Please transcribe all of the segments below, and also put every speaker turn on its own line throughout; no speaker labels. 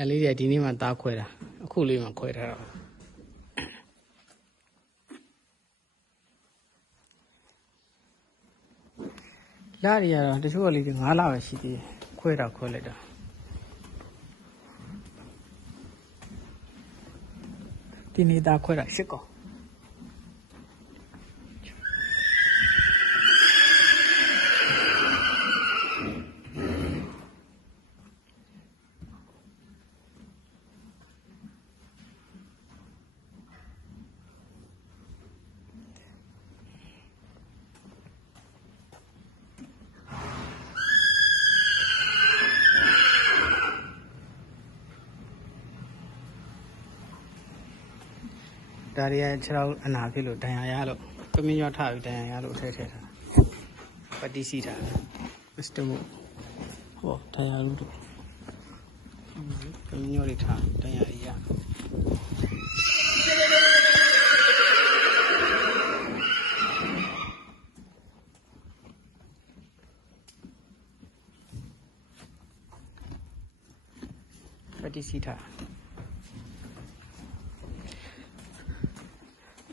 အဲလေးတွေကဒီနေ့မှသားခွဲတာအခုလေးမှခွဲထားတာလာရီကတော့တချို့ကလေးတွေ9လပဲရှိသေးတယ်ခွဲတာခွဲလိုက်တာဒီနေ့သားခွဲတာရှစ်ကောင် ဒါတွေကခြေထောက်အနာဖြစ်လို့ဒဏ်ရာရလို့ကမင်းရွက်ထပြီးဒဏ်ရာရလို့ထည့်ထည့်ထားတာပတိစီထားတာမစ္စတာမို့ဟောဒဏ်ရာလို့တော့ကမင်းရွက်တွေထားဒဏ်ရာရရပတိစီထား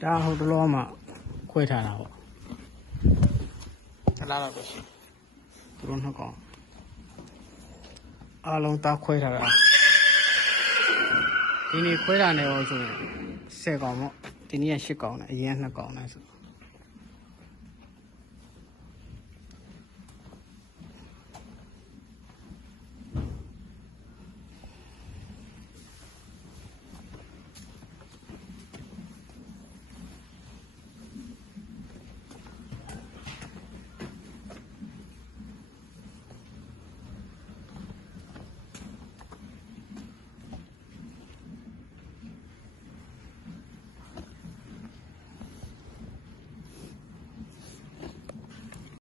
ဒါဟိုတလောမှခွဲထားတာပေါ့တလားတော့ရှိသူတို့နှစ်ကောင်အားလုံးသားခွဲထားတာဒီနေ့ခွဲတာနေအောင်ဆိုရင်10ကောင်ပေါ့ဒီနေ့က10ကောင်နဲ့အရင်က2ကောင်နဲ့ဆို